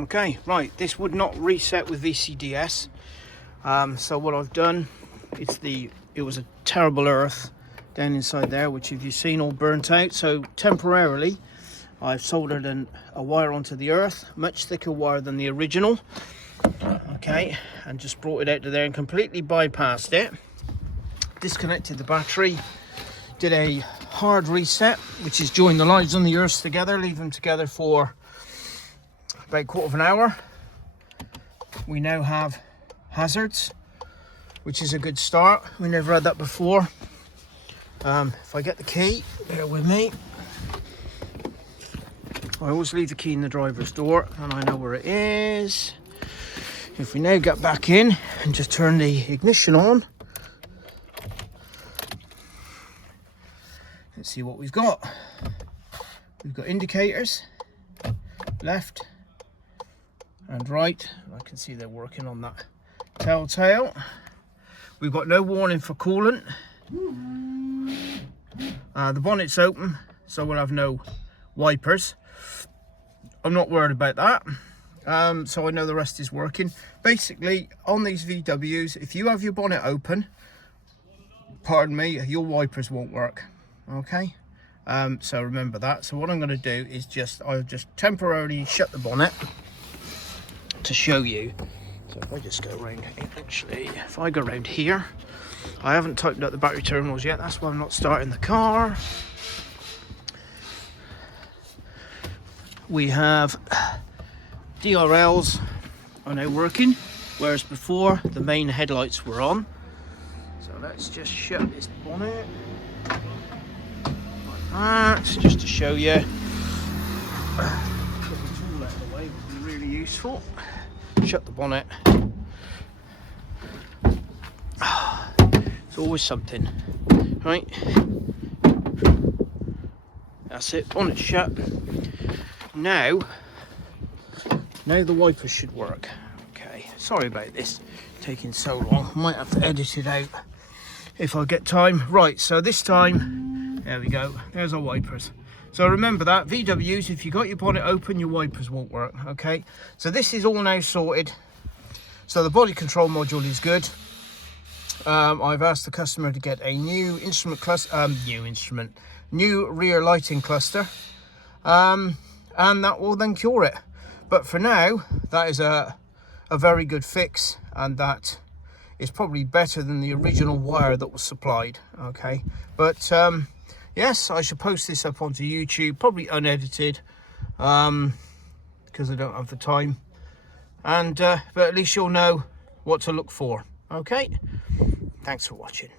Okay, right, this would not reset with VCDS. So what I've done, it was a terrible earth down inside there, which if you've seen all burnt out. So temporarily I've soldered a wire onto the earth, much thicker wire than the original. Okay, and just brought it out to there and completely bypassed it. Disconnected the battery, did a hard reset, which is join the lines on the earth together, leave them together for about a quarter of an hour. We now have hazards, which is a good start. We never had that before. If I get the key, bear with me. I always leave the key in the driver's door and I know where it is. If we now get back in and just turn the ignition on, let's see what we've got. We've got indicators, left and right. I can see they're working on that telltale. We've got no warning for coolant. The bonnet's open, so we'll have no wipers. I'm not worried about that. So I know the rest is working. Basically, on these VWs, if you have your bonnet open, pardon me, your wipers won't work. Okay, so remember that. So what I'm going to do is I'll just temporarily shut the bonnet to show you. So if I just go around, actually, if I go around here, I haven't tightened up the battery terminals yet. That's why I'm not starting the car. We have DRLs are now working, whereas before the main headlights were on. So let's just shut this bonnet like that, just to show you. Put the tool out of the way would be really useful. Shut the bonnet. It's always something, right? That's it, bonnet shut. Now the wipers should work. Okay, sorry about this taking so long. Might have to edit it out if I get time. Right, so this time, there we go, there's our wipers. So remember that, VWs, if you got your bonnet open, your wipers won't work, okay? So this is all now sorted. So the body control module is good. I've asked the customer to get a new instrument cluster, new rear lighting cluster, and that will then cure it. But for now, that is a very good fix, and that is probably better than the original wire that was supplied, okay? But yes, I should post this up onto YouTube, probably unedited, because I don't have the time. And but at least you'll know what to look for, okay? Thanks for watching.